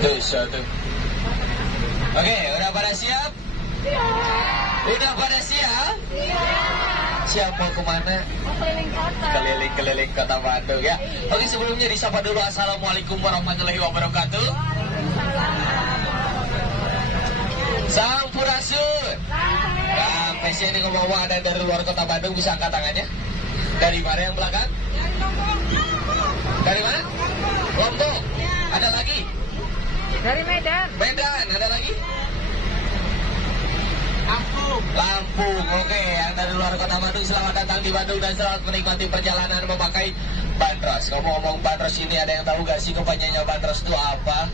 Tuh, tuh. Oke, udah pada siap? Udah pada siap? Siap mau kemana? Keliling-keliling kota Bandung ya. Oke, sebelumnya disapa dulu. Assalamualaikum warahmatullahi wabarakatuh. Sampurasun. Nah, PC ini ngomong ada dari luar kota Bandung, bisa angkat tangannya. Dari mana yang belakang? Dari mana? Lombok. Ada lagi? Dari Medan. Medan, ada lagi? Lampung, oke. Yang dari luar kota Bandung, selamat datang di Bandung dan selamat menikmati perjalanan memakai bandros. Ngomong-ngomong bandros ini, ada yang tahu gak sih kepanjangannya bandros itu apa?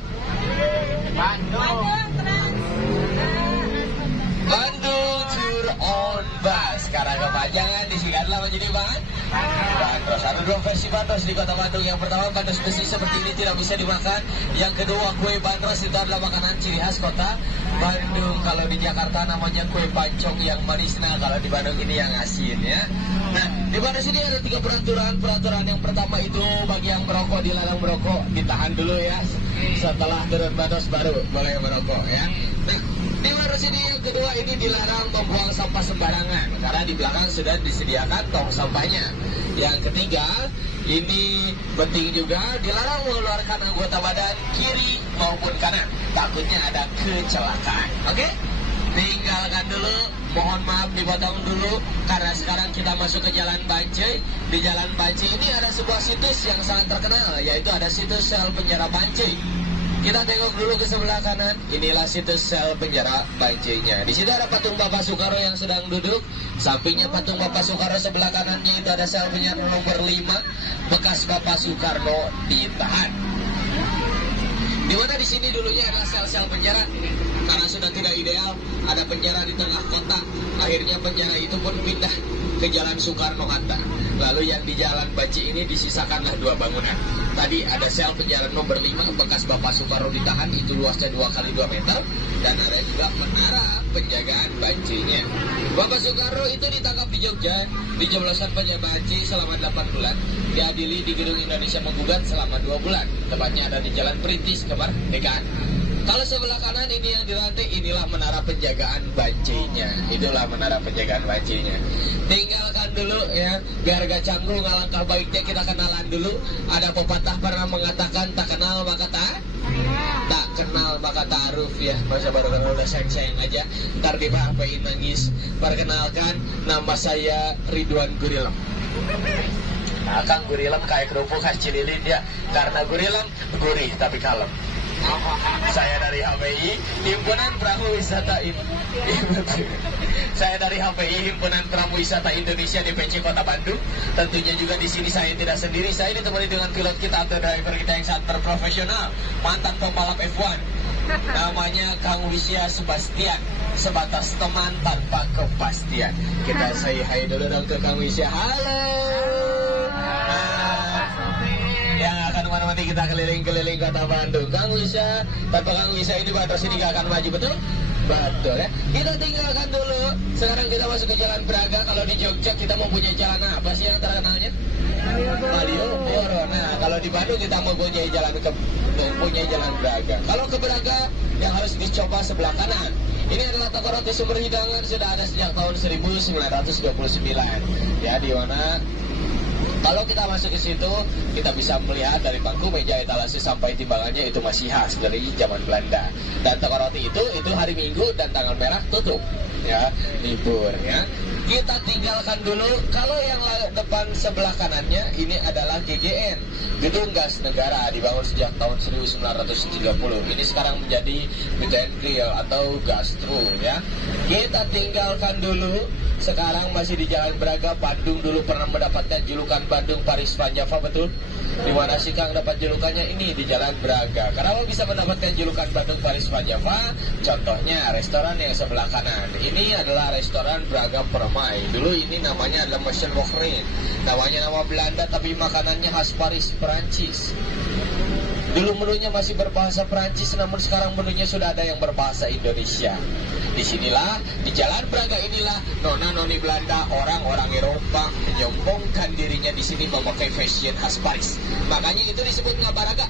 Bandung Tour on Bus. Karena kepanjangan disingkatlah menjadi bandros. Ada dua versi bandros di kota Bandung. Yang pertama, bandros besi seperti ini tidak bisa dimakan. Yang kedua, kue bandros itu adalah makanan ciri khas kota Bandung. Kalau di Jakarta namanya kue pancong yang manis. Nah, kalau di Bandung ini yang asin ya. Nah, di bandros ini ada 3 peraturan. Peraturan yang pertama itu bagi yang merokok dilarang merokok, ditahan dulu ya. Setelah turun bandros baru boleh merokok ya. Nah, di bandros ini yang kedua ini dilarang membuang sampah sembarangan karena di belakang sudah disediakan tong sampahnya. Yang ketiga ini penting juga, dilarang mengeluarkan anggota badan kiri maupun kanan, takutnya ada kecelakaan. Oke? Tinggalkan dulu, mohon maaf dipotong dulu karena sekarang kita masuk ke Jalan Bancai. Di Jalan Bancai ini ada sebuah situs yang sangat terkenal, yaitu ada situs sel penjara Bancai. Kita tengok dulu ke sebelah kanan. Inilah situs sel penjara Bancainya. Di situ ada patung Bapak Soekarno yang sedang duduk. Sampingnya patung Bapak Soekarno, sebelah kanannya itu ada sel penjara nomor 5 bekas Bapak Soekarno ditahan. Di mana di sini dulunya adalah sel-sel penjara, karena sudah tidak ideal ada penjara di tengah kota. Akhirnya penjara itu pun pindah ke Jalan Soekarno-Hatta. Lalu yang di Jalan Bancai ini disisakanlah 2 bangunan. Tadi ada sel penjara nomor 5 bekas Bapak Soekarno ditahan, itu luasnya 2 kali 2 meter. Dan ada juga menara penjagaan Bancainya. Bapak Soekarno itu ditangkap di Jogja, dijeblosan penjara Bancai selama 8 bulan. Diadili di Gedung Indonesia Menggugat selama 2 bulan. Tepatnya ada di Jalan Perintis Kemerdekaan. Kalau sebelah kanan ini yang dilantik, inilah menara penjagaan Bancainya. Itulah menara penjagaan Bancainya. Tinggalkan dulu ya, biar gak canggung. Alangkah baiknya kita kenalan dulu. Ada pepatah pernah mengatakan tak kenal maka tak kenal maka ta'aruf ya. Masa baru kenal udah sayang-sayang aja, ntar di HP nangis. Perkenalkan, nama saya Ridwan Gurilem. Nah, Kang Gurilem kayak kerupuk khas Cililin ya. Karena Gurilem gurih tapi kalem. Saya dari HPI, Himpunan Perahu Wisata Saya dari HPI, Himpunan Perahu Wisata Indonesia DPC Kota Bandung. Tentunya juga di sini saya tidak sendiri. Saya ditemani dengan pilot kita atau driver kita yang sangat berprofesional, mantan pembalap F1. Namanya Kang Wisya Sebastian. Sebatas teman tanpa kepastian. Kita say hi dulu dong ke Kang Wisya. Halo. Yang akan menemani kita keliling-keliling kota Bandung. Kang Wisya, tanpa Kang Wisya ini bandros ini gak akan maju, betul? Betul ya. Kita tinggalkan dulu. Sekarang kita masuk ke Jalan Braga. Kalau di Jogja kita mempunyai jalan apa sih yang terkenalnya? Malioboro. Nah, kalau di Bandung kita mempunyai jalan Braga. Kalau ke Braga yang harus dicoba sebelah kanan. Ini adalah toko roti Sumber Hidangan, sudah ada sejak tahun 1929. Ya, di mana kalau kita masuk ke situ, kita bisa melihat dari bangku, meja, etalase sampai timbangannya itu masih khas dari zaman Belanda. Dan toko roti itu hari Minggu dan tanggal merah tutup, ya, libur ya. Kita tinggalkan dulu. Kalau yang depan sebelah kanannya ini adalah GGN, Gedung Gas Negara, dibangun sejak tahun 1930. Ini sekarang menjadi Medan Grill atau Gastro ya. Kita tinggalkan dulu. Sekarang masih di Jalan Braga. Bandung dulu pernah mendapatkan julukan Bandung Paris Van Java, betul? Di mana sih Kang dapat julukannya? Ini di Jalan Braga. Kenapa bisa mendapatkan julukan Bandung Paris Van Java? Contohnya restoran yang sebelah kanan. Ini adalah restoran Braga Permai. Dulu ini namanya adalah Monsieur Bochrin. Namanya nama Belanda tapi makanannya khas Paris, Perancis. Dulu menunya masih berbahasa Perancis, namun sekarang menunya sudah ada yang berbahasa Indonesia. Disinilah, di Jalan Braga inilah, nona-noni Belanda, orang-orang Eropa menyombongkan dirinya di sini memakai fashion khas Paris. Makanya itu disebut ngabaraga.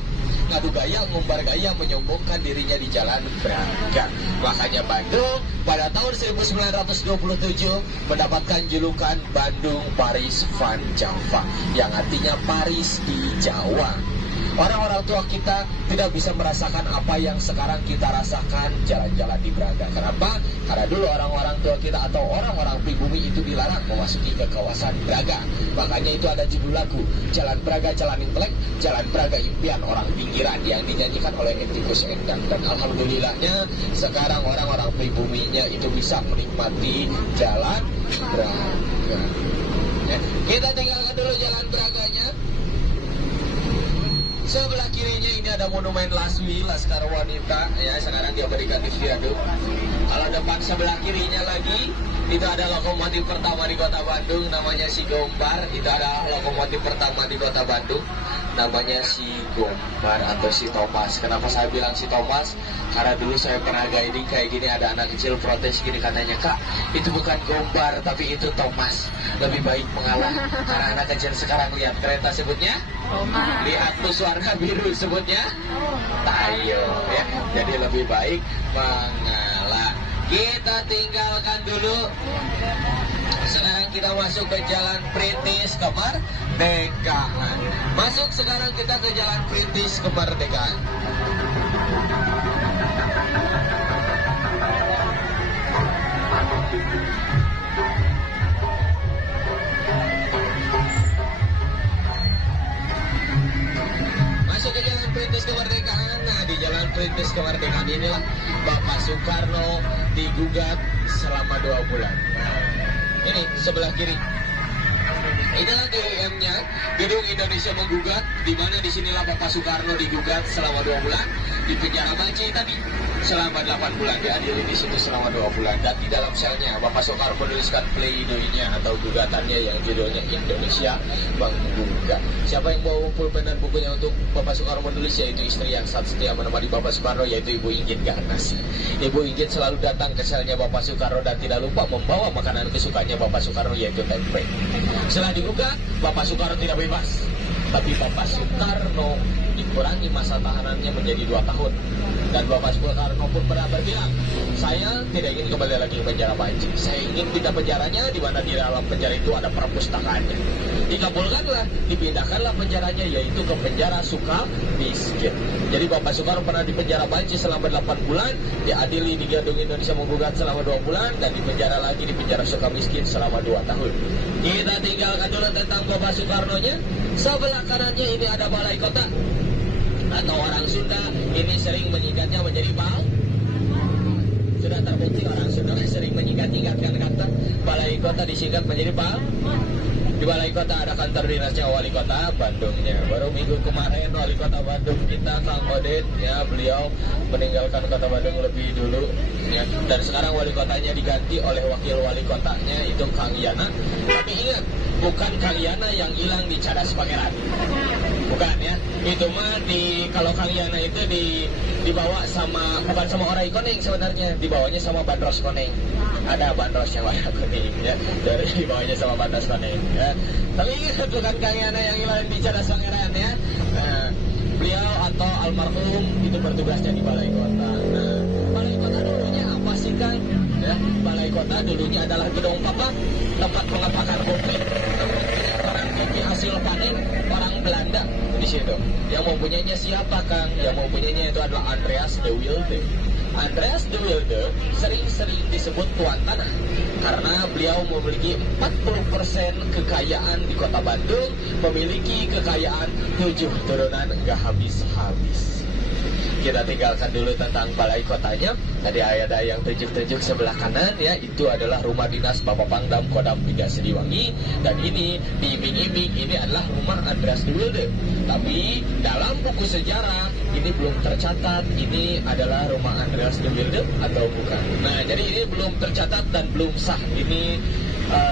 Ngadu gaya, ngumbar gaya, menyombongkan dirinya di Jalan Braga. Makanya Bandung pada tahun 1927 mendapatkan julukan Bandung Paris Van Java, yang artinya Paris di Jawa. Orang-orang tua kita tidak bisa merasakan apa yang sekarang kita rasakan jalan-jalan di Braga. Kenapa? Karena dulu orang-orang tua kita atau orang-orang pribumi itu dilarang memasuki ke kawasan Braga. Makanya itu ada judul lagu, Jalan Braga Jalan Intelek, Jalan Braga Impian Orang Pinggiran, yang dinyanyikan oleh Etikus Endang. Dan alhamdulillahnya sekarang orang-orang pribuminya itu bisa menikmati Jalan Braga. Ya, kita tinggalkan dulu Jalan Braganya. Sebelah kirinya ini ada monumen Laswi, Laskar Wanita, ya, sekarang dia berikan di viaduk. Kalau depan sebelah kirinya lagi, itu ada lokomotif pertama di kota Bandung, namanya si Gombar. Itu ada lokomotif pertama di kota Bandung, namanya si Gombar atau si Thomas. Kenapa saya bilang si Thomas? Karena dulu saya pernah guiding kayak gini, ada anak kecil protes gini, katanya, "Kak, itu bukan Gombar, tapi itu Thomas. Lebih baik mengalah." Karena anak kecil sekarang lihat kereta sebutnya Thomas. lihat bus warna biru sebutnya Tayo, ya. Jadi lebih baik mengalah. Kita tinggalkan dulu. Sekarang kita masuk ke Jalan Perintis Kemerdekaan. Masuk sekarang kita ke Jalan Perintis Kemerdekaan. Masuk ke Jalan Perintis Kemerdekaan. Nah, di Jalan Perintis Kemerdekaan inilah Bapak Soekarno digugat selama 2 bulan. Nah, ini sebelah kiri. Inilah GIM-nya, Gedung Indonesia Menggugat, di mana disinilah Bapak Soekarno digugat selama 2 bulan, di penjara Banci tadi selama 8 bulan, diadili di situ selama 2 bulan. Dan di dalam selnya Bapak Soekarno menuliskan pleidoinya atau gugatannya yang judulnya Indonesia Menggugat. Siapa yang bawa pulpen dan bukunya untuk Bapak Soekarno menulis, yaitu istri yang saat setia menemani Bapak Soekarno, yaitu Ibu Inggit Garnasi. Ibu Inggit selalu datang ke selnya Bapak Soekarno dan tidak lupa membawa makanan kesukaannya Bapak Soekarno, yaitu tempe. Setelah digugat, Bapak Soekarno tidak bebas, tapi Bapak Soekarno dikurangi masa tahanannya menjadi 2 tahun. Dan Bapak Soekarno pun pernah berbilang, "Saya tidak ingin kembali lagi ke penjara Banci. Saya ingin pindah penjaranya, di mana di dalam penjara itu ada perpustakaannya." Dikabulkanlah, dipindahkanlah penjaranya, yaitu ke penjara Sukamiskin. Jadi Bapak Soekarno pernah di penjara Banci selama 8 bulan, diadili di Gedung Indonesia Menggugat selama 2 bulan, dan di penjara lagi di penjara Sukamiskin selama 2 tahun. Kita tinggalkan dulu tentang Bapak Soekarno-nya. Sebelah kanannya ini ada Balai Kota, atau orang Sunda ini sering menyingkatnya menjadi BAL. Sudah terbukti orang Sunda sering menyingkat-nyingkatkan kata Balai Kota disingkat menjadi BAL. Di Balai Kota ada kantor dinasnya Wali Kota Bandungnya. Baru minggu kemarin Wali Kota Bandung kita, Kang Odet, ya, beliau meninggalkan Kota Bandung lebih dulu, ya. Dan sekarang Wali Kotanya diganti oleh Wakil Wali Kotanya, itu Kang Yana. Tapi ingat, bukan Kang Yana yang hilang di Cadas Pangeran. Bukan, ya. Itu mah kalau Kang Yana itu dibawa sama, bukan sama Orai Koneng sebenarnya, dibawanya sama Bandros Koneng. Ada Bandrosnya warna kuning, ya. Dari dibawanya sama Bandros Koneng, ya. Tapi ingat, bukan Kang Yana yang hilang di Cadas Pangeran, ya. Nah, beliau atau almarhum itu bertugasnya di Balai Kota. Nah, Balai Kota dulunya apa sih, Kang? Ya, Balai Kota dulunya adalah gedung papa, tempat pengepakan kopi. Orang kopi hasil panen orang Belanda di situ. Yang mempunyainya siapa, Kang? Yang mempunyainya itu adalah Andreas de Wilde. Andreas de Wilde sering-sering disebut tuan tanah karena beliau memiliki 40% kekayaan di Kota Bandung, memiliki kekayaan 7 turunan nggak habis-habis. Kita tinggalkan dulu tentang Balai Kotanya. Tadi ada yang tunjuk-tunjuk sebelah kanan, ya, itu adalah rumah dinas Bapak Pangdam Kodam 3 Siliwangi. Dan ini diiming-iming ini adalah rumah Andreas de Wilde. Tapi dalam buku sejarah ini belum tercatat ini adalah rumah Andreas de Wilde atau bukan. Nah, jadi ini belum tercatat dan belum sah ini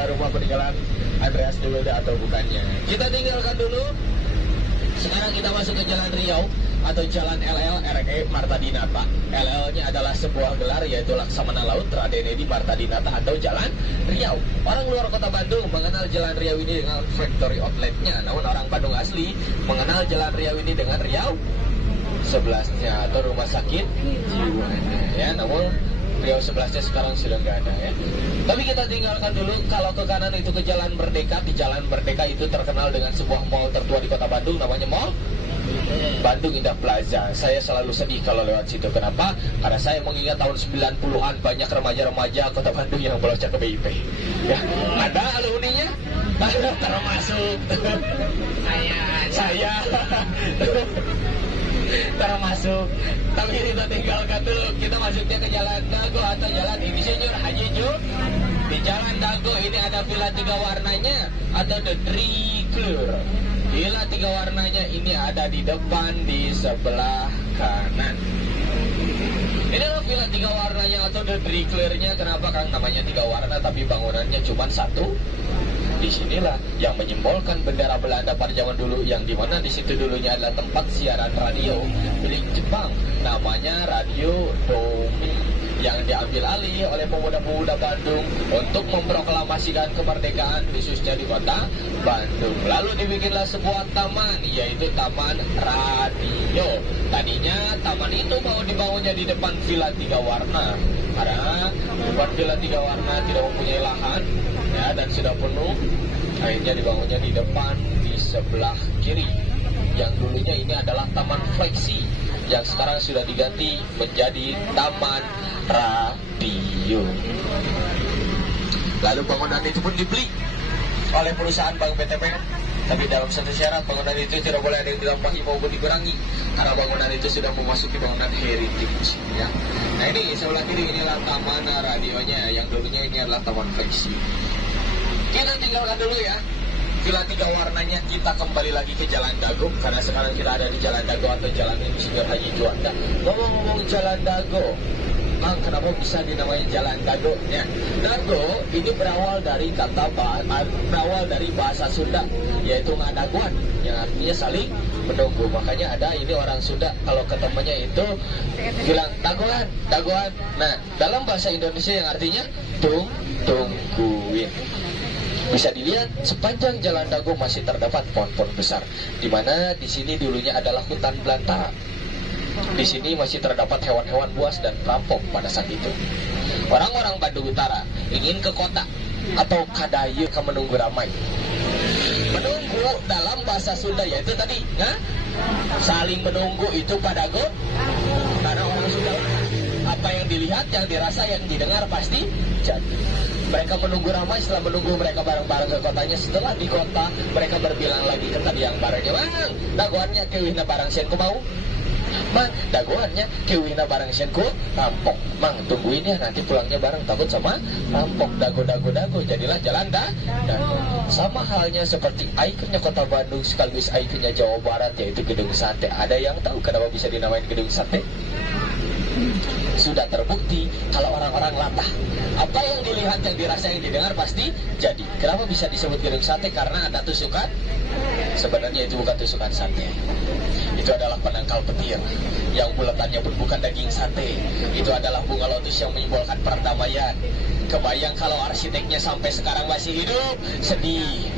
rumah peninggalan Andreas de Wilde atau bukannya. Kita tinggalkan dulu. Sekarang kita masuk ke Jalan Riau. atau Jalan LL RE Marta Dinata. LL-nya adalah sebuah gelar yaitu Laksamana Laut Raden Edi Marta Dinata atau Jalan Riau. Orang luar kota Bandung mengenal Jalan Riau ini dengan factory outletnya, namun orang Bandung asli mengenal Jalan Riau ini dengan Riau sebelahnya atau rumah sakit jiwanya ya. Namun Riau sebelahnya sekarang sudah nggak ada ya. Tapi kita tinggalkan dulu. Kalau ke kanan itu ke Jalan Merdeka. Di Jalan Merdeka itu terkenal dengan sebuah mall tertua di kota Bandung, namanya Mall Bandung Indah Plaza. Saya selalu sedih kalau lewat situ. Kenapa? Karena saya mengingat tahun 90-an banyak remaja-remaja kota Bandung yang bolos ke BIP. Ya, ada alumninya? Termasuk saya termasuk. Tapi kita tinggalkan dulu. Kita masuknya ke Jalan Dago atau Jalan Insinyur Haji Ju. Di Jalan Dago ini ada villa 3 warnanya atau The Three Clear. Villa 3 warnanya ini ada di depan di sebelah kanan. Ini adalah villa 3 warnanya atau The Three Clear-nya. Kenapa Kang namanya 3 warna tapi bangunannya cuma 1? Disinilah yang menyimbolkan bendera Belanda pada zaman dulu, yang dimana di situ dulunya adalah tempat siaran radio milik Jepang, namanya Radio Domi, yang diambil alih oleh pemuda-pemuda Bandung untuk memproklamasikan kemerdekaan khususnya di kota Bandung. Lalu dibikinlah sebuah taman, yaitu Taman Radio. Tadinya taman itu mau dibangunnya di depan villa 3 warna, karena depan villa 3 warna tidak mempunyai lahan ya, dan sudah penuh. Akhirnya dibangunnya di depan di sebelah kiri, yang dulunya ini adalah Taman Fleksi, yang sekarang sudah diganti menjadi Taman Radio. Lalu bangunan itu pun dibeli oleh perusahaan Bank BTPN. Tapi dalam satu syarat, bangunan itu tidak boleh ada yang ditambahi maupun dikurangi, karena bangunan itu sudah memasuki bangunan heritage ya. Nah ini sebelah kiri inilah Taman Radionya, yang dulunya ini adalah Taman Fleksi. Kita tinggalkan dulu ya villa 3 warnanya. Kita kembali lagi ke Jalan Dago, karena sekarang kita ada di Jalan Dago atau Jalan Insinyur Haji Juanda. Ngomong-ngomong Jalan Dago, Kang, kenapa bisa dinamai Jalan Dago? Ya, Dago ini berawal dari bahasa Sunda, yaitu ngadaguan, yang artinya saling menunggu. Makanya ada ini orang Sunda kalau ketemunya itu bilang dagoan, dagoan. Nah, dalam bahasa Indonesia yang artinya tungguin. Bisa dilihat sepanjang Jalan Dago masih terdapat pohon-pohon besar, di mana di sini dulunya adalah hutan belantara. Di sini masih terdapat hewan-hewan buas dan perampok pada saat itu. Orang-orang Bandung Utara ingin ke kota atau kadayu ke menunggu ramai. Menunggu dalam bahasa Sunda yaitu tadi, saling menunggu itu padago. Karena orang Sunda apa yang dilihat, yang dirasa, yang didengar pasti jadi. Mereka menunggu ramai. Setelah menunggu, mereka bareng-bareng ke kotanya. Setelah di kota, mereka berbilang lagi ke tadi yang barengnya, Mang, dagoannya kewihna barang sian ku mau. Mang, dagoannya kewihna barang sian ku rampok. Mang, tungguin ya, nanti pulangnya bareng, takut sama rampok. Dago. Jadilah Jalan Dago. Sama halnya seperti ikonnya kota Bandung sekaligus ikonnya Jawa Barat, yaitu Gedung Sate. Ada yang tahu kenapa bisa dinamain Gedung Sate? Sudah terbukti kalau orang-orang latah, apa yang dilihat, yang dirasa, yang didengar pasti jadi. Kenapa bisa disebut Gedung Sate? Karena ada tusukan. Sebenarnya itu bukan tusukan sate, itu adalah penangkal petir, yang bulatannya pun bukan daging sate. Itu adalah bunga lotus yang menyimbolkan perdamaian. Kebayang kalau arsiteknya sampai sekarang masih hidup, sedih.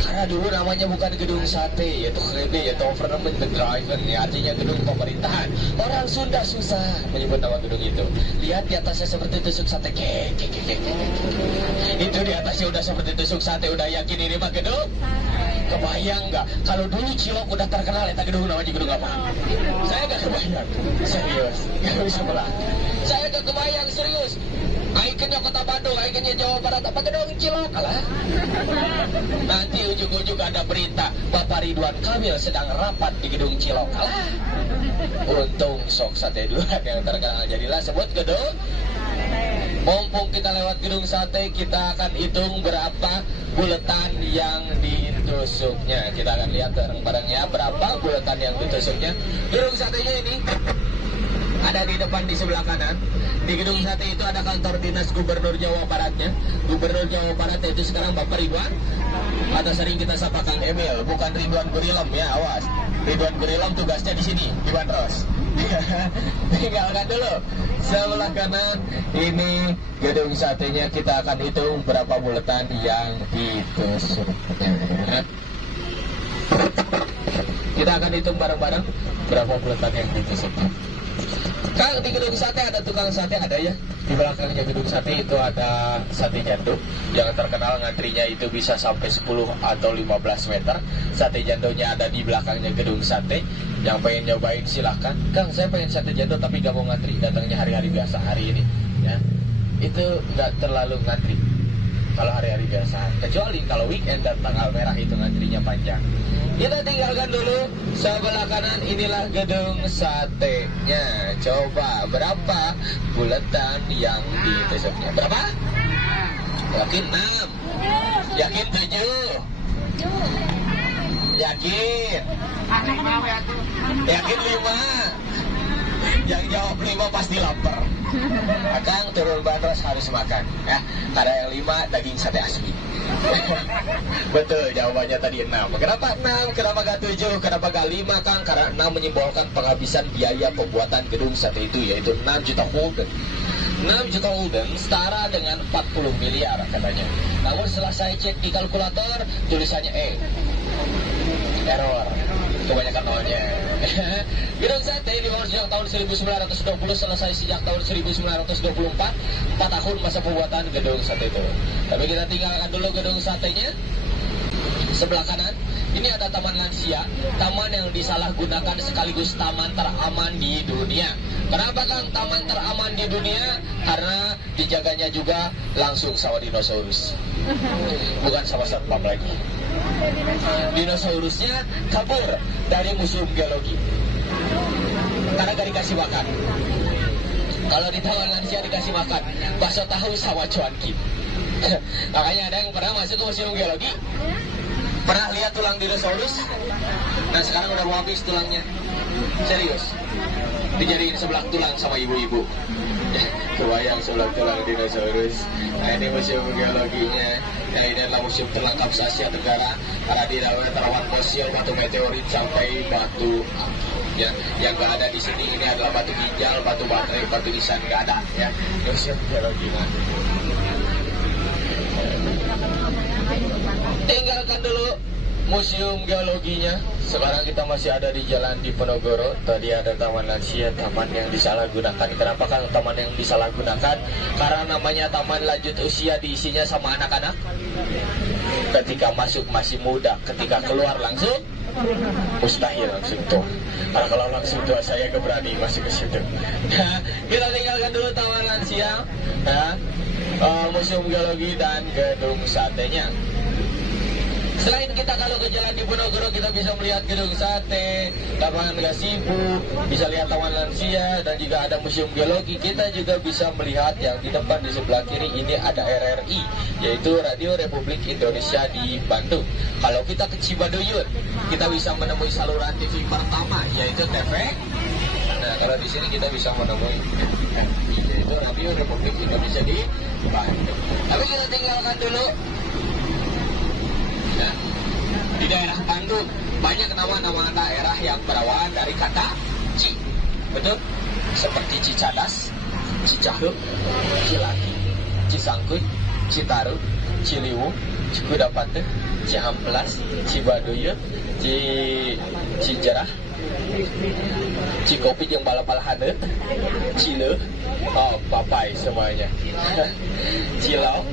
Karena dulu namanya bukan Gedung Sate, yaitu GD, yaitu Government Driven, ya, artinya gedung pemerintahan. Orang Sunda susah menyebut nama gedung itu. Lihat di atasnya seperti tusuk sate, itu di atasnya udah seperti tusuk sate, udah yakin ini mah gedung? Kebayang nggak? Kalau dulu Cilok udah terkenal, eta gedung namanya gedung apa? Saya nggak kebayang, serius, nggak bisa belah. Saya nggak kebayang, serius. Ikonnya kota Bandung, ikonnya Jawa Barat, apa gedung Cilok? Alah. Nanti ujung-ujung ada berita Bapak Ridwan Kamil sedang rapat di gedung Cilok. Alah. Untung sok sate duluan yang terkenal, jadilah sebut gedung. Mumpung kita lewat Gedung Sate, kita akan hitung berapa buletan yang ditusuknya. Kita akan lihat bareng-bareng ya, berapa buletan yang ditusuknya. Gedung Satenya ini ada di depan di sebelah kanan. Di gedung sate itu ada kantor dinas Gubernur Jawa Baratnya. Gubernur Jawa Barat itu sekarang Bapak Ridwan, atau sering kita sapa Kang Emil, bukan Ridwan Gurilem ya, awas. Ridwan Gurilem tugasnya di sini, di Bandros. Tinggalkan dulu. Sebelah kanan ini gedung satenya, kita akan hitung berapa buletan yang ditusuk. Kita akan hitung bareng-bareng berapa buletan yang ditusuk. Kang, di gedung sate ada tukang sate, ada ya. Di belakangnya gedung sate itu ada sate jando yang terkenal, ngantrinya itu bisa sampai 10 atau 15 meter. Sate jandonya ada di belakangnya gedung sate. Yang pengen nyobain silahkan. Kang, saya pengen sate jando tapi gak mau ngantri, datangnya hari-hari biasa hari ini ya. Itu gak terlalu ngantri kalau hari-hari biasa, kecuali kalau weekend dan tanggal merah itu ngantrinya panjang. Kita tinggalkan dulu. Sebelah kanan inilah gedung satenya. Coba berapa buletan yang ditusuknya? Berapa? Yakin 6? Yakin 7? Yakin? Yakin 5? Yang jawab 5 pasti lapar. Akang turun Bandros harus makan ya. Ada yang 5 daging sate asli. Betul, jawabannya tadi 6. Kenapa 6? Kenapa gak 7? Kenapa gak 5 Kang? Karena 6 menyimbolkan penghabisan biaya pembuatan gedung sate itu, yaitu 6 juta gulden. 6 juta gulden setara dengan 40 miliar katanya. Namun setelah saya cek di kalkulator, tulisannya error, kebanyakan nolnya. Gedung sate dibangun sejak tahun 1920, selesai sejak tahun 1924. 4 tahun masa pembuatan gedung sate itu. Tapi kita tinggalkan dulu gedung satenya. Sebelah kanan ini ada taman lansia, taman yang disalahgunakan sekaligus taman teraman di dunia. Kenapa Kang taman teraman di dunia? Karena dijaganya juga langsung sama dinosaurus, bukan sama satpam lagi. Dinosaurusnya kabur dari museum geologi karena gak dikasih makan. Kalau di taman lansia dikasih makan bakso tahu sama cuanki. Makanya ada yang pernah masuk ke museum geologi, pernah lihat tulang dinosaurus. Nah sekarang udah mau habis tulangnya. Serius, dijadiin sebelah tulang sama ibu-ibu. Kebayang sebelah tulang dinosaurus. Nah ini museum geologinya. Nah ini adalah museum terlengkap se-Asia Tenggara, karena di dalamnya terdapat fosil batu meteorit sampai batu ya. Yang gak ada di sini ini adalah batu ginjal, batu baterai, batu nisan, gak ada ya. Museum geologi. Tinggalkan dulu museum geologinya. Sekarang kita masih ada di Jalan Diponegoro. Tadi ada taman lansia, taman yang disalahgunakan. Kenapa kan taman yang disalahgunakan? Karena namanya taman lanjut usia, diisinya sama anak-anak. Ketika masuk masih muda, ketika keluar langsung mustahil langsung tua. Karena kalau langsung tua saya gak berani masuk ke situ. Nah, kita tinggalkan dulu taman lansia, ya, museum geologi dan gedung satenya. Selain kita kalau ke Jalan Diponegoro, kita bisa melihat gedung sate, lapangan gazebo, bisa lihat taman lansia, dan juga ada museum geologi. Kita juga bisa melihat yang di depan di sebelah kiri ini ada RRI, yaitu Radio Republik Indonesia di Bandung. Kalau kita ke Cibaduyut, kita bisa menemui saluran TV pertama, yaitu TV. Nah kalau di sini kita bisa menemui yaitu Radio Republik Indonesia di Bandung. Tapi kita tinggalkan dulu. Ya. Di daerah Bandung banyak nama-nama daerah yang berawal dari kata Ci, betul? Seperti Cicadas, Cicahem, Cilaki, Cisangkuy, Citarum, Ciliwung, Cikudapate, Cihamplas, Cibaduyut, Cijerah, Cikopi yang bala-balahan, Cile, oh papai semuanya, Cilau,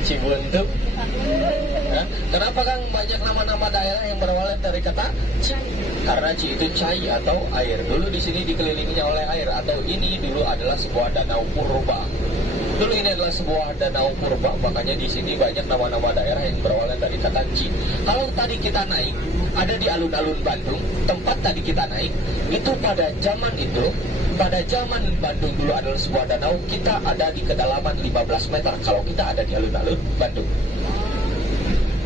Cibuntu. Ya, kenapa Kang banyak nama-nama daerah yang berawal dari kata Ci? Karena Ci itu cai atau air. Dulu di sini dikelilinginya oleh air, atau ini dulu adalah sebuah danau purba. Dulu ini adalah sebuah danau purba, makanya di sini banyak nama-nama daerah yang berawal dari kata Ci. Kalau tadi kita naik, ada di alun-alun Bandung, tempat tadi kita naik, itu pada zaman itu, pada zaman Bandung dulu adalah sebuah danau, kita ada di kedalaman 15 meter kalau kita ada di alun-alun Bandung.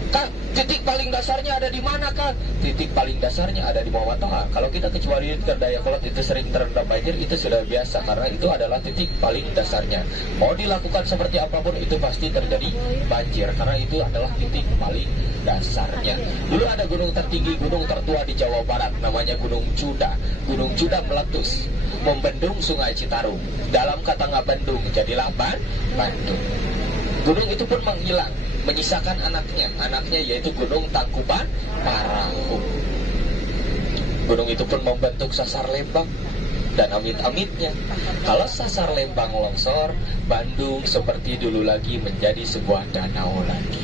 Kang, Titik paling dasarnya ada di mana, Kang? Titik paling dasarnya ada di Muhammad Toha. Kalau kita kecuali ke Dayakolot itu sering terendam banjir, itu sudah biasa karena itu adalah titik paling dasarnya. Mau dilakukan seperti apapun itu pasti terjadi banjir karena itu adalah titik paling dasarnya. Dulu ada gunung tertinggi, gunung tertua di Jawa Barat, namanya Gunung Cuda. Gunung Cuda meletus, membendung Sungai Citarum. Dalam kata Ngabendung, jadilah Bandung. Gunung itu pun menghilang, menyisakan anaknya yaitu Gunung Tangkuban Parahu. Gunung itu pun membentuk sasar Lembang. Dan amit-amitnya, kalau sasar Lembang longsor, Bandung seperti dulu lagi menjadi sebuah danau lagi.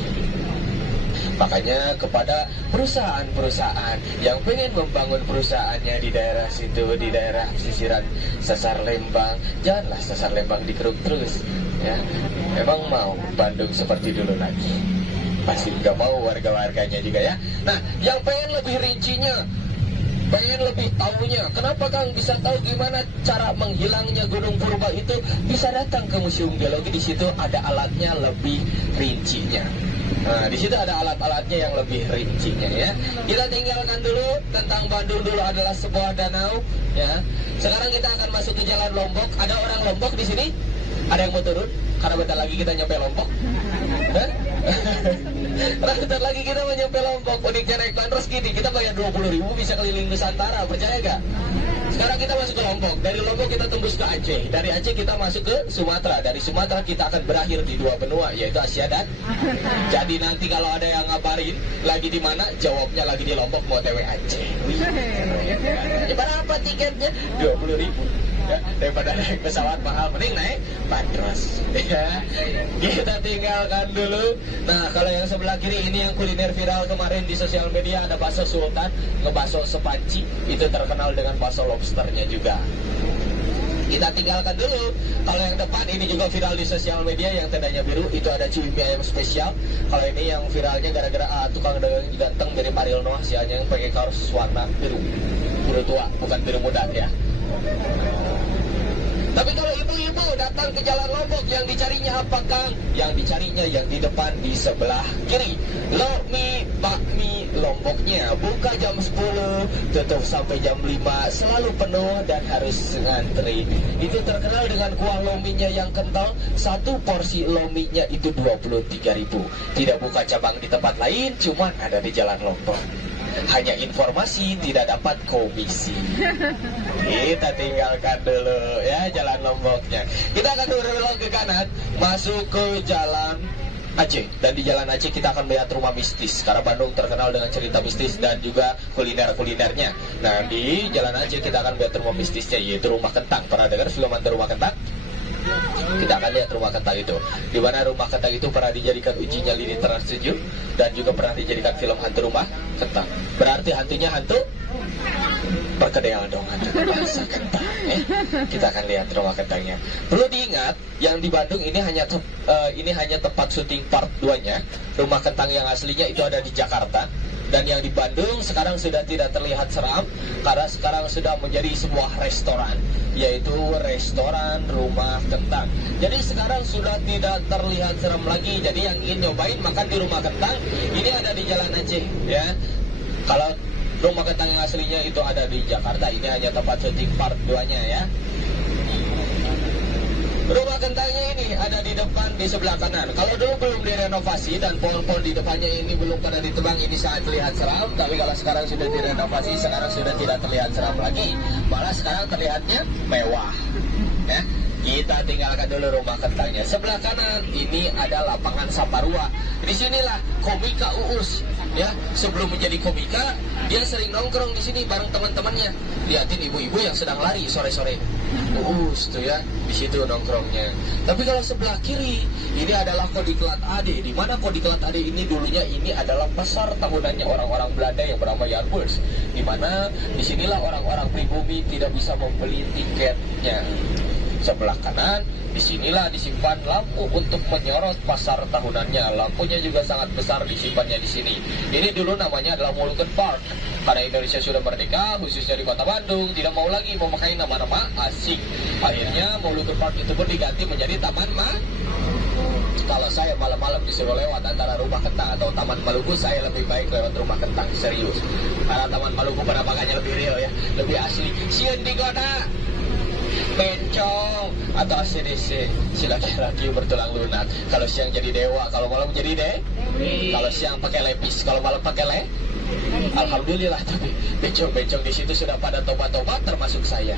Makanya kepada perusahaan-perusahaan yang pengen membangun perusahaannya di daerah situ, di daerah pesisiran sasar Lembang, janganlah sasar Lembang dikeruk terus, ya. Memang mau Bandung seperti dulu lagi? Pasti nggak mau warga-warganya juga, ya. Nah, yang pengen lebih rincinya, pengen lebih tahunya, kenapa Kang bisa tahu gimana cara menghilangnya Gunung Purba itu, bisa datang ke Museum Geologi. Di situ ada alatnya lebih rincinya. Nah, di situ ada alat-alatnya yang lebih rincinya, ya. Kita tinggalkan dulu tentang Bandung dulu adalah sebuah danau, ya. Sekarang kita akan masuk ke Jalan Lombok. Ada orang Lombok di sini? Ada yang mau turun? Karena bentar lagi kita nyampe Lombok. Bentar lagi kita mau nyampe Lombok. Uniknya naik bandros gini, kita bayar 20.000 bisa keliling Nusantara, percaya gak? Sekarang kita masuk ke Lombok. Dari Lombok kita tembus ke Aceh. Dari Aceh kita masuk ke Sumatera. Dari Sumatera kita akan berakhir di dua benua, yaitu Asia dan. Jadi nanti kalau ada yang ngabarin lagi di mana, jawabnya lagi di Lombok, mau TW Aceh. Ya, berapa tiketnya? 20.000. Ya, daripada naik pesawat mahal, mending naik bandros, ya. Kita tinggalkan dulu. Nah, kalau yang sebelah kiri ini yang kuliner viral kemarin di sosial media, ada bakso Sultan, ngebakso sepanci, itu terkenal dengan bakso lobsternya juga. Kita tinggalkan dulu. Kalau yang depan ini juga viral di sosial media, yang tendanya biru, itu ada cumi mie ayam spesial. Kalau ini yang viralnya gara-gara tukang dagang ganteng mirip Ariel Noah, si yang pakai kaos warna biru, biru tua, bukan biru muda, ya. Tapi kalau ibu-ibu datang ke Jalan Lombok, yang dicarinya apa, Kang? Yang dicarinya yang di depan di sebelah kiri. Lokmi bakmi Lomboknya buka jam 10, tutup sampai jam 5, selalu penuh dan harus ngantri. Itu terkenal dengan kuah lominya yang kental. Satu porsi lominya itu 23.000. Tidak buka cabang di tempat lain, cuman ada di Jalan Lombok. Hanya informasi, tidak dapat komisi. Kita tinggalkan dulu, ya, Jalan Lomboknya. Kita akan berbelok ke kanan, masuk ke Jalan Aceh. Dan di Jalan Aceh kita akan melihat rumah mistis, karena Bandung terkenal dengan cerita mistis dan juga kuliner-kulinernya. Nah, di Jalan Aceh kita akan melihat rumah mistisnya, yaitu Rumah Kentang. Pernah dengar film Hantu Rumah Kentang? Kita akan lihat rumah kentang itu, di mana rumah kentang itu pernah dijadikan uji nyali di Trans 7 dan juga pernah dijadikan film hantu rumah kentang. Berarti hantunya hantu perkedel dong, hantu bahasa kentang. Kita akan lihat rumah kentangnya. Perlu diingat, yang di Bandung ini hanya tempat syuting part 2-nya. Rumah kentang yang aslinya itu ada di Jakarta. Dan yang di Bandung sekarang sudah tidak terlihat seram, karena sekarang sudah menjadi sebuah restoran, yaitu restoran Rumah Kentang. Jadi sekarang sudah tidak terlihat seram lagi. Jadi yang ingin nyobain makan di Rumah Kentang, ini ada di Jalan Aceh, ya. Kalau Rumah Kentang yang aslinya itu ada di Jakarta, ini hanya tempat syuting part 2-nya, ya. Rumah kentangnya ini ada di depan di sebelah kanan. Kalau dulu belum direnovasi dan pohon-pohon di depannya ini belum pada ditebang, ini sangat terlihat seram. Tapi kalau sekarang sudah direnovasi, sekarang sudah tidak terlihat seram lagi. Malah sekarang terlihatnya mewah, ya. Kita tinggalkan dulu rumah kentangnya. Sebelah kanan ini ada lapangan Saparua. Disinilah komika Uus, ya. Sebelum menjadi komika, dia sering nongkrong di sini bareng teman-temannya. Lihatin ibu-ibu yang sedang lari sore-sore. Uus tuh, ya, di situ nongkrongnya. Tapi kalau sebelah kiri ini adalah Kodiklat Ade. Di mana Kodiklat Ade ini dulunya ini adalah pasar tahunannya orang-orang Belanda yang bernama Jaarbeurs. Di mana disinilah orang-orang pribumi tidak bisa membeli tiketnya. Sebelah kanan, disinilah disimpan lampu untuk menyorot pasar tahunannya. Lampunya juga sangat besar disimpannya di sini. Ini dulu namanya adalah Moluccan Park. Karena Indonesia sudah merdeka, khususnya di kota Bandung, tidak mau lagi memakai nama-nama asing. Akhirnya Moluccan Park itu pun diganti menjadi Kalau saya malam-malam disuruh lewat antara Rumah Kentang atau Taman Maluku, saya lebih baik lewat Rumah Kentang, serius. Karena Taman Maluku penampakannya lebih real ya, lebih asli. Sieun di kota, bencong atau ACDC, si laki-laki bertulang lunak. Kalau siang jadi dewa, kalau malam jadi kalau siang pakai lepis, kalau malam pakai Alhamdulillah, tapi bencong-bencong di situ sudah pada tobat-tobat, termasuk saya.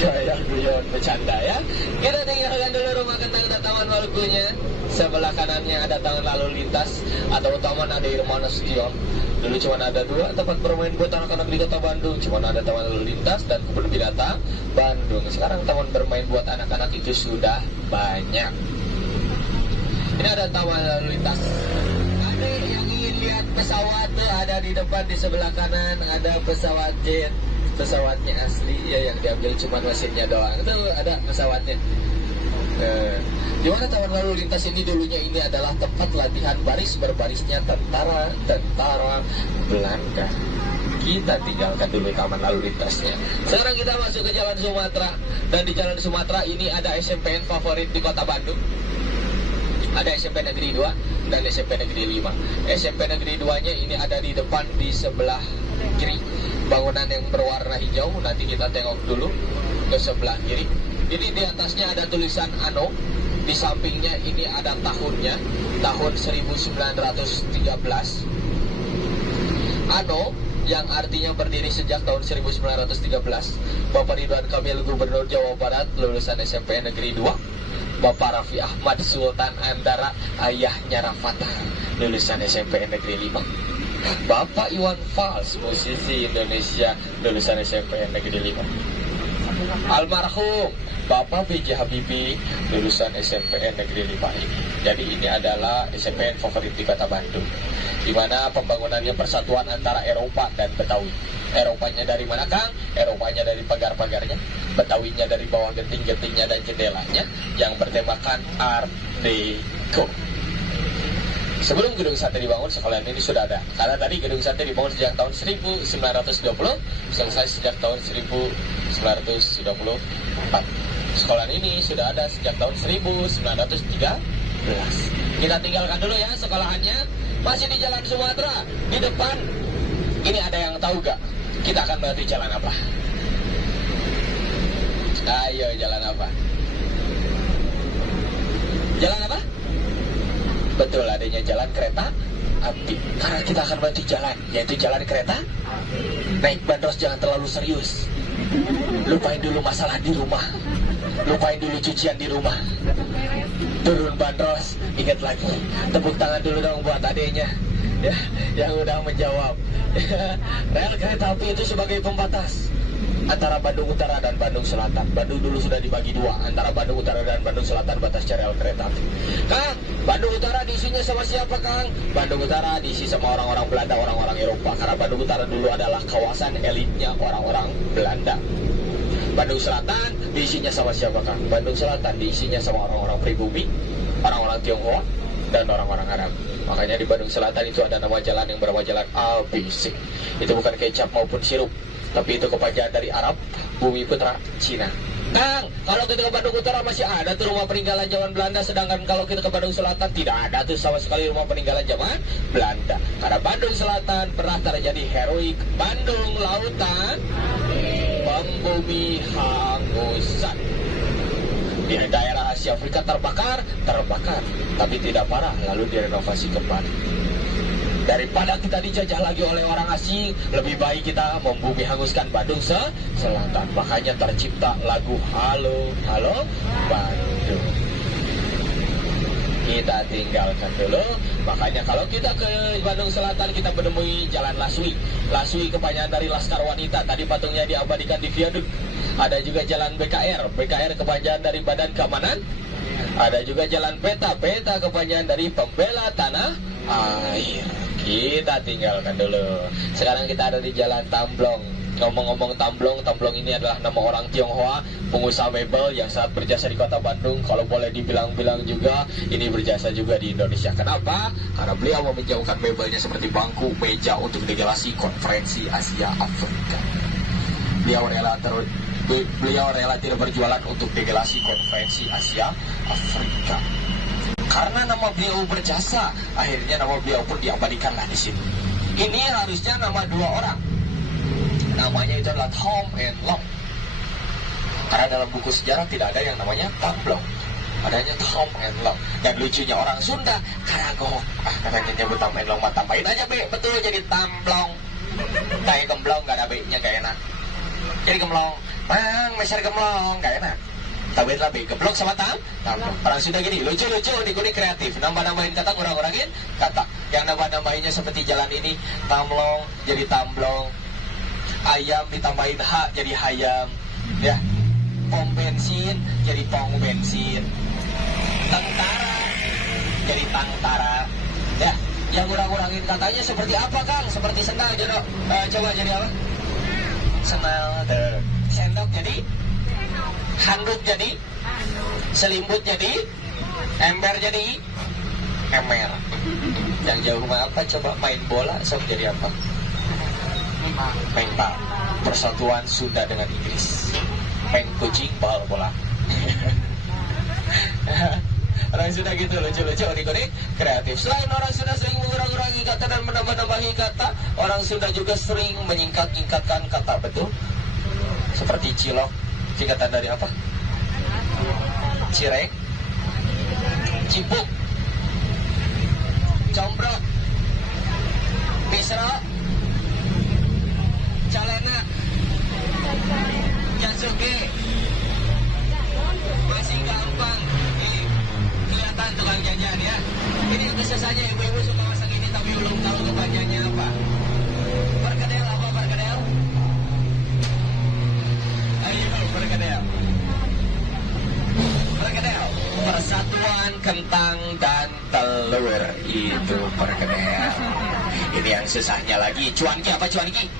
Gaya guyon bercanda ya. Kita tinggalkan dulu Rumah Kentang dan Taman Malukunya. Sebelah kanannya ada taman lalu lintas atau Taman Ade Irma Nasution. Dulu cuma ada 2 tempat bermain buat anak-anak di kota Bandung. Cuma ada Taman Lalu Lintas dan Kebun Binatang Bandung. Sekarang taman bermain buat anak-anak itu sudah banyak. Ini ada Taman Lalu Lintas. Ada yang ingin lihat pesawat tuh, ada di depan di sebelah kanan ada pesawat jet. Pesawatnya asli ya, yang diambil cuma mesinnya doang. Itu ada pesawatnya. Di mana Taman Lalu Lintas ini dulunya ini adalah tempat latihan baris berbarisnya tentara Belanda. Kita tinggalkan dulu Taman Lalu Lintasnya. Sekarang kita masuk ke Jalan Sumatera. Dan di Jalan Sumatera ini ada SMPN favorit di kota Bandung. Ada SMP Negeri 2 dan SMP Negeri 5. SMP Negeri 2-nya ini ada di depan di sebelah kiri. Bangunan yang berwarna hijau, nanti kita tengok dulu ke sebelah kiri. Ini di atasnya ada tulisan ANO. Di sampingnya ini ada tahunnya, tahun 1913. ANO yang artinya berdiri sejak tahun 1913. Bapak Ridwan Kamil, Gubernur Jawa Barat, lulusan SMP Negeri 2. Bapak Raffi Ahmad Sultan Andara, ayahnya Rafatah, lulusan SMP Negeri 5. Bapak Iwan Fals, musisi Indonesia, lulusan SMP Negeri 5. Almarhum Bapak B.J. Habibie, lulusan SMPN Negeri 5 ini. Jadi ini adalah SMPN favorit di kota Bandung, di mana pembangunannya persatuan antara Eropa dan Betawi. Eropanya dari mana, Kang? Eropanya dari pagar-pagarnya, Betawinya dari bawah genting-gentingnya dan jendelanya yang bertemakan Art Deco. Sebelum gedung sate dibangun, sekolah ini sudah ada. Karena tadi gedung sate dibangun sejak tahun 1920, selesai sejak tahun 1924. Sekolah ini sudah ada sejak tahun 1913. Kita tinggalkan dulu ya sekolahannya. Masih di Jalan Sumatera, di depan. Ini ada yang tahu gak? Kita akan melewati jalan apa? Ayo, jalan apa? Jalan apa? Betul, adanya jalan kereta api. Karena kita akan melewati jalan, yaitu jalan kereta. Naik bandros jangan terlalu serius. Lupain dulu masalah di rumah. Lupain dulu cucian di rumah. Turun bandros, ingat lagi. Tepuk tangan dulu dong buat adenya, ya, yang udah menjawab. Rel kereta api itu sebagai pembatas antara Bandung Utara dan Bandung Selatan. Bandung dulu sudah dibagi 2, antara Bandung Utara dan Bandung Selatan batasnya rel kereta api. Kang, Bandung Utara diisinya sama siapa, Kang? Bandung Utara diisi sama orang-orang Belanda, orang-orang Eropa. Karena Bandung Utara dulu adalah kawasan elitnya orang-orang Belanda. Bandung Selatan diisinya sama siapa, Kang? Bandung Selatan diisinya sama orang-orang pribumi, orang-orang Tionghoa, dan orang-orang Arab. Makanya di Bandung Selatan itu ada nama jalan yang bernama Jalan ABC. Itu bukan kecap maupun sirup, tapi itu kepanjangan dari Arab, Bumi Putra, Cina. Kang, kalau kita ke Bandung Utara masih ada tuh rumah peninggalan zaman Belanda, sedangkan kalau kita ke Bandung Selatan tidak ada tuh sama sekali rumah peninggalan zaman Belanda. Karena Bandung Selatan pernah terjadi heroik Bandung Lautan membumi hangusan. Di daerah Asia Afrika terbakar, tapi tidak parah, lalu direnovasi kembali. Daripada kita dijajah lagi oleh orang asing, lebih baik kita membumi hanguskan Bandung Selatan. Makanya tercipta lagu Halo Halo Bandung. Kita tinggalkan dulu. Makanya kalau kita ke Bandung Selatan, kita menemui Jalan Laswi. Laswi kepanjangan dari Laskar Wanita. Tadi patungnya diabadikan di viaduk. Ada juga Jalan BKR. BKR kepanjangan dari Badan Keamanan. Ada juga Jalan Peta. Peta kepanjangan dari Pembela Tanah Air. Kita tinggalkan dulu. Sekarang kita ada di Jalan Tamblong. Ngomong-ngomong Tamblong, Tamblong ini adalah nama orang Tionghoa, pengusaha mebel yang sangat berjasa di kota Bandung. Kalau boleh dibilang-bilang juga, ini berjasa juga di Indonesia. Kenapa? Karena beliau mau menjauhkan mebelnya seperti bangku, meja untuk delegasi konferensi Asia Afrika. Beliau rela beliau rela tidak berjualan untuk delegasi konferensi Asia Afrika. Karena nama beliau berjasa, akhirnya nama beliau pun diabadikanlah di sini. Ini harusnya nama dua orang. Namanya itu adalah Tom and Long. Karena dalam buku sejarah tidak ada yang namanya Tamblong. Adanya Tom and Long. Dan lucunya orang Sunda, karagok. Katanya nyebut Tom and Long, tambahin aja B, betul jadi Tamblong. Kayak gemblong, gak ada B-nya, gak enak. Jadi gemblong, meser gemblong, gak enak. Tambahin lah B, gemblong sama Tamblong. Orang Sunda gini, lucu-lucu, unik-unik kreatif. Nambah-nambahin kata, ngurang-ngurangin kata. Yang nambah-nambahinnya seperti jalan ini, Tamblong jadi Tamblong. Ayam ditambahin H jadi hayam. Ya, pom bensin jadi pom bensin. Tentara jadi tangtara. Ya, yang ngurang-ngurangin katanya seperti apa Kang? Seperti sendal jadi coba jadi apa? Sendal. Sendok jadi handuk jadi selimut jadi ember jadi emer. Yang jauh mah apa coba main bola sok jadi apa? Main bal. Persatuan Sunda dengan Inggris. Main kucing bal bola. Orang Sunda gitu lucu-lucu, unik-unik, kreatif. Selain orang Sunda sering mengurang-urangi kata dan menambah-nambahi kata, orang Sunda juga sering menyingkat-nyingkatkan kata, betul? Seperti cilok, singkatan dari apa? Cireng, cipuk, combrok, misro, calena, jasuke. Masih gampang. Ini kelihatan tukang jajan ya. Ini bisa saja ibu-ibu suka masak ini tapi belum tahu kepanjangannya apa. Perkedel apa perkedel? Ayo perkedel. Perkedel. Persatuan kentang dan telur itu perkedel. Ini yang susahnya lagi. Cuanki apa cuanki?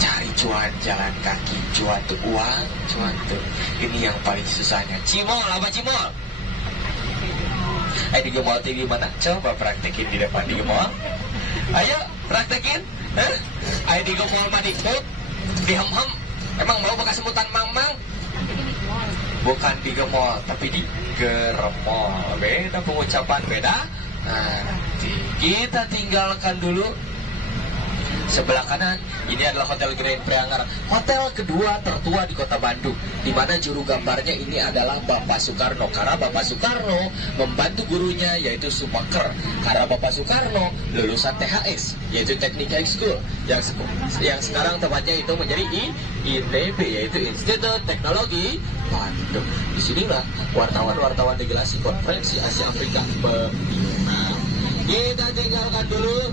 Cari cuan jalan kaki, cuan tuh uang, cuan tuh. Ini yang paling susahnya. Cimol apa cimol? Ayo di Gemol TV mana? Coba praktekin di depan di Gemol. Ayo praktekin. Ayo di Gemol Madikbud, di hem-hem. Emang mau bekas semutan mang-mang? Bukan di Gemol, tapi di Geremol. Beda pengucapan, beda. Nah, nanti kita tinggalkan dulu. Sebelah kanan, ini adalah Hotel Grand Priangar, hotel kedua tertua di kota Bandung, di mana juru gambarnya ini adalah Bapak Soekarno. Karena Bapak Soekarno membantu gurunya yaitu Sumaker. Karena Bapak Soekarno lulusan THS, yaitu Teknik High School, yang sekarang tempatnya itu menjadi ITB, yaitu Institut Teknologi Bandung. Disinilah wartawan-wartawan delegasi konferensi Asia Afrika berbicara. Kita tinggalkan dulu.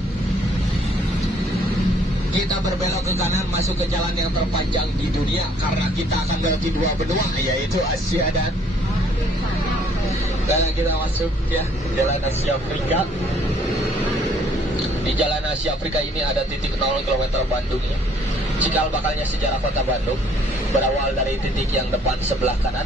Kita berbelok ke kanan masuk ke jalan yang terpanjang di dunia karena kita akan melewati dua benua yaitu Asia dan kita masuk ya jalan Asia Afrika. Di jalan Asia Afrika ini ada titik 0 km Bandung ya. Cikal bakalnya sejarah kota Bandung berawal dari titik yang depan sebelah kanan.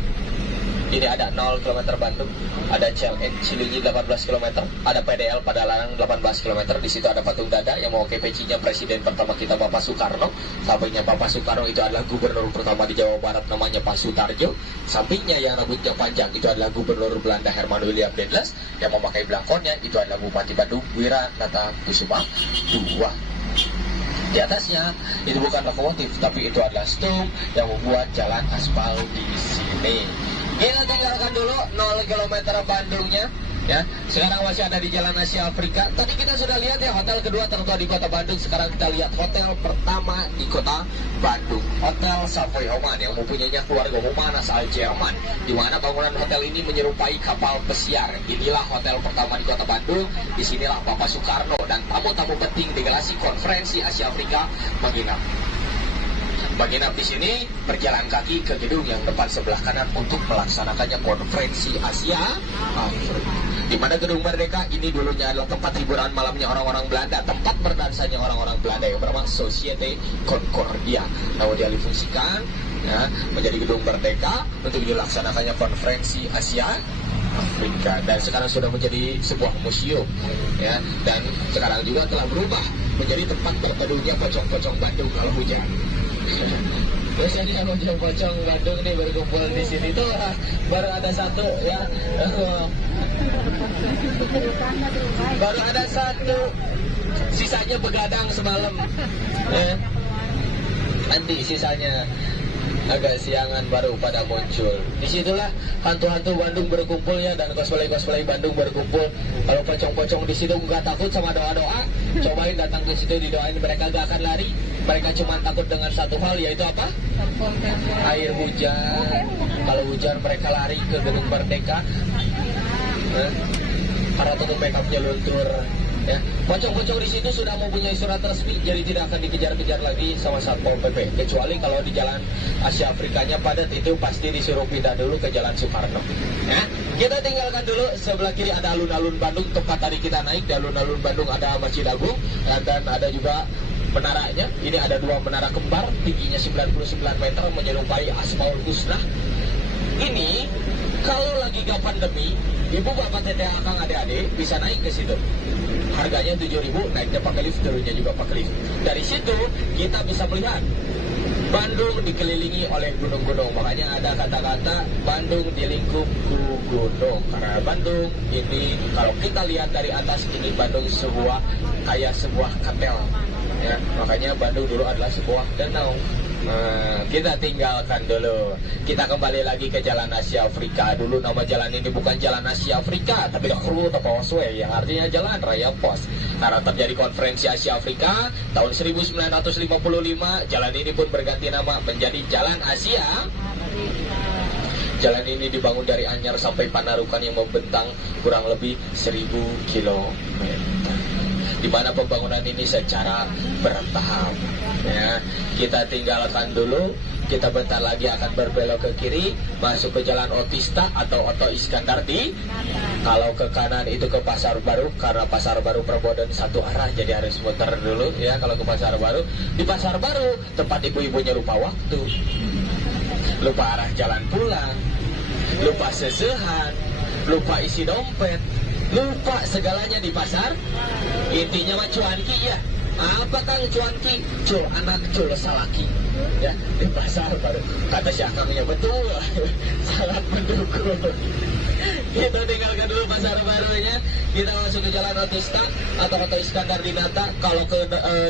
Ini ada 0 km Bandung, ada CLN Cileunyi 18 km, ada PDL Padalarang 18 km. Di situ ada patung dada yang mewakili pecinya presiden pertama kita Bapak Soekarno. Sampingnya Bapak Soekarno itu adalah gubernur pertama di Jawa Barat namanya Pak Sutarjo. Sampingnya yang rambutnya panjang itu adalah gubernur Belanda Herman William Dendles. Yang memakai belangkonnya itu adalah Bupati Bandung Wiranata Kusuma II. Di atasnya itu bukan lokomotif tapi itu adalah stum yang membuat jalan aspal di sini. Kita tinggalkan dulu 0 km Bandungnya ya. Sekarang masih ada di jalan Asia Afrika. Tadi kita sudah lihat ya hotel kedua tertua di kota Bandung. Sekarang kita lihat hotel pertama di kota Bandung, Hotel Savoy Homan yang mempunyai keluarga Homan asal Jerman, di mana bangunan hotel ini menyerupai kapal pesiar. Inilah hotel pertama di kota Bandung. Disinilah Bapak Soekarno dan tamu-tamu penting delegasi konferensi Asia Afrika menginap. Menginap di sini, berjalan kaki ke gedung yang depan sebelah kanan untuk melaksanakannya konferensi Asia Afrika. Di mana gedung Merdeka ini dulunya adalah tempat hiburan malamnya orang-orang Belanda, tempat berdansanya orang-orang Belanda yang bernama Societe Concordia. Namun dialih fungsikan ya, menjadi gedung Merdeka untuk dilaksanakannya konferensi Asia Afrika, dan sekarang sudah menjadi sebuah museum ya, dan sekarang juga telah berubah menjadi tempat berteduhnya pocong-pocong Bandung kalau hujan. Biasanya pocong-pocong Bandung nih berkumpul di sini tuh baru ada satu ya. Baru ada satu. Sisanya begadang semalam. Nanti sisanya agak siangan baru pada muncul. Disitulah hantu-hantu Bandung berkumpul ya, dan cosplay Bandung berkumpul. Kalau pocong-pocong di situ nggak takut sama doa-doa, cobain datang ke situ didoain, mereka gak akan lari. Mereka cuma takut dengan satu hal, yaitu apa? Air hujan. Kalau hujan mereka lari ke Gedung Merdeka. Karena tutup makeupnya luntur. Ya, pocong-pocong di situ sudah mempunyai surat resmi, jadi tidak akan dikejar-kejar lagi sama Satpol PP. Kecuali kalau di jalan Asia Afrikanya padat, itu pasti disuruh pindah dulu ke Jalan Soekarno. Ya, kita tinggalkan dulu. Sebelah kiri ada alun-alun Bandung, tempat tadi kita naik. Di alun-alun Bandung ada Masjid Agung, dan ada juga menaranya. Ini ada dua menara kembar, tingginya 99 meter, menyerupai Asmaul Husna. Ini kalau lagi gak pandemi, ibu bapak teteh akang adik-adik bisa naik ke situ. Harganya 7.000, naiknya pakai lift, turunnya juga pakai lift. Dari situ kita bisa melihat Bandung dikelilingi oleh gunung-gunung. Makanya ada kata-kata Bandung dilingkup gunung. Karena Bandung ini kalau kita lihat dari atas ini, Bandung kayak sebuah katel. Ya, makanya Bandung dulu adalah sebuah danau. Kita tinggalkan dulu. Kita kembali lagi ke Jalan Asia Afrika. Dulu nama jalan ini bukan Jalan Asia Afrika, tapi Krut atau Causeway, yang artinya Jalan Raya Pos. Karena terjadi konferensi Asia Afrika tahun 1955, jalan ini pun berganti nama menjadi Jalan Asia. Jalan ini dibangun dari Anyar sampai Panarukan yang membentang kurang lebih 1000 km. Di mana pembangunan ini secara bertahap. Ya, kita tinggalkan dulu. Kita bentar lagi akan berbelok ke kiri, masuk ke Jalan Otista atau Oto Iskandar di. Kalau ke kanan itu ke Pasar Baru, karena Pasar Baru Perboden satu arah, jadi harus muter dulu ya. Kalau ke Pasar Baru, di Pasar Baru tempat ibu-ibunya lupa waktu, lupa arah jalan pulang, lupa sesehan, lupa isi dompet, lupa segalanya di pasar. Intinya mah cuanki ya. Apa Kang cuanki? Cul anak cul salaki. Ya, di Pasar Baru. Kata si akangnya betul. Sangat mendukung. Kita tinggalkan dulu Pasar Barunya. Kita masuk ke Jalan Otista atau Oto Iskandar di Nata. Kalau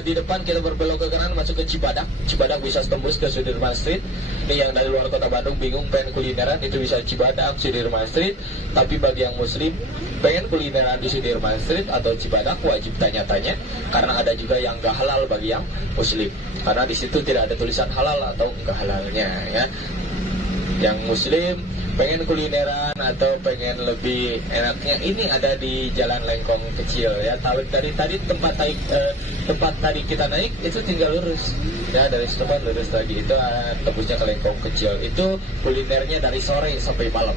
di depan kita berbelok ke kanan masuk ke Cibadak. Cibadak bisa tembus ke Sudirman Street. Ini yang dari luar kota Bandung bingung pengen kulineran, itu bisa Cibadak, Sudirman Street. Tapi bagi yang muslim pengen kulineran di Sudirman Street atau Cibadak, wajib tanya-tanya, karena ada juga yang gak halal bagi yang muslim. Karena di situ tidak ada tulisan halal atau enggak halalnya ya. Yang muslim pengen kulineran atau pengen lebih enaknya, ini ada di Jalan Lengkong Kecil ya. Dari tadi tempat tadi kita naik itu tinggal lurus ya, dari tempat lurus lagi itu tembusnya ke Lengkong Kecil. Itu kulinernya dari sore sampai malam.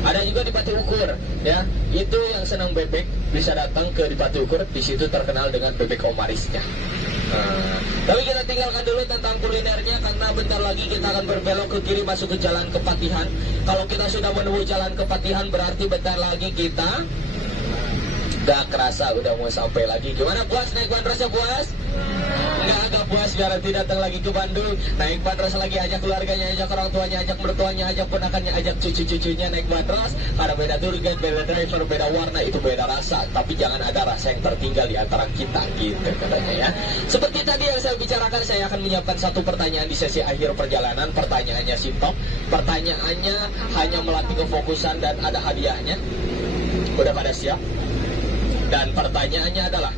Ada juga di Batu Ukur ya, itu yang senang bebek bisa datang ke di Batu Ukur. Di situ terkenal dengan bebek omarisnya. Tapi kita tinggalkan dulu tentang kulinernya, karena bentar lagi kita akan berbelok ke kiri masuk ke Jalan Kepatihan. Kalau kita sudah menemui Jalan Kepatihan, berarti bentar lagi kita gak kerasa udah mau sampai lagi. Gimana puas naik bandrosnya, puas? Agak puas berarti datang lagi ke Bandung. Naik bandros lagi, ajak keluarganya, ajak orang tuanya, ajak mertuanya, ajak ponakannya, ajak cucu-cucunya naik bandros. Karena beda turget, beda driver, beda warna, itu beda rasa. Tapi jangan ada rasa yang tertinggal di antara kita gitu katanya ya. Seperti tadi yang saya bicarakan, saya akan menyiapkan satu pertanyaan di sesi akhir perjalanan. Pertanyaannya simpel, pertanyaannya hanya melatih kefokusan dan ada hadiahnya. Udah pada siap? Dan pertanyaannya adalah,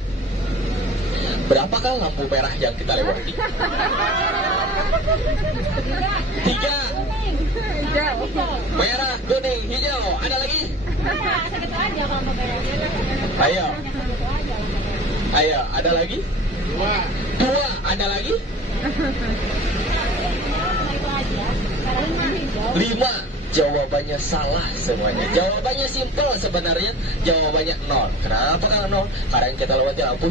berapakah lampu merah yang kita lewati? 3. Merah, kuning, hijau. Ada lagi? Ayo. Ayo, ada lagi? 2. Ada lagi? 5. jawabannya salah semuanya. Jawabannya simpel sebenarnya, jawabannya nol. Kenapa kan nol? Karena yang kita lewati lampu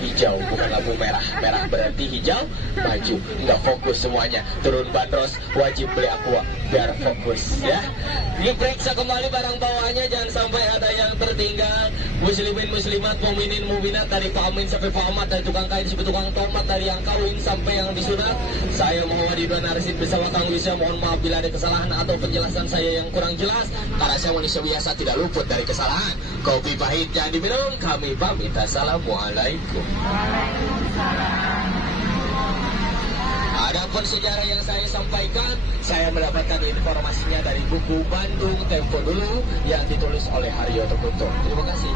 hijau, bukan lampu merah. Merah berarti hijau, maju. Nggak fokus semuanya. Turun bandros, wajib beli aqua biar fokus ya. Diperiksa kembali barang bawaannya, jangan sampai ada yang tertinggal. Muslimin muslimat, mukminin mukminat, dari Pak Amin sampai Pak Ahmad, dari tukang kain sampai tukang tomat, dari yang kawin sampai yang disunat. Saya Muhammad Ridwan Arsyid bersama Kang Wisya, mohon maaf bila ada kesalahan atau penjelasan saya yang kurang jelas, karena saya manusia biasa tidak luput dari kesalahan. Kopi pahit jangan diminum, kami pamit. Assalamualaikum. Adapun sejarah yang saya sampaikan, saya mendapatkan informasinya dari buku Bandung Tempo Dulu yang ditulis oleh Haryo Tekunto. Terima kasih.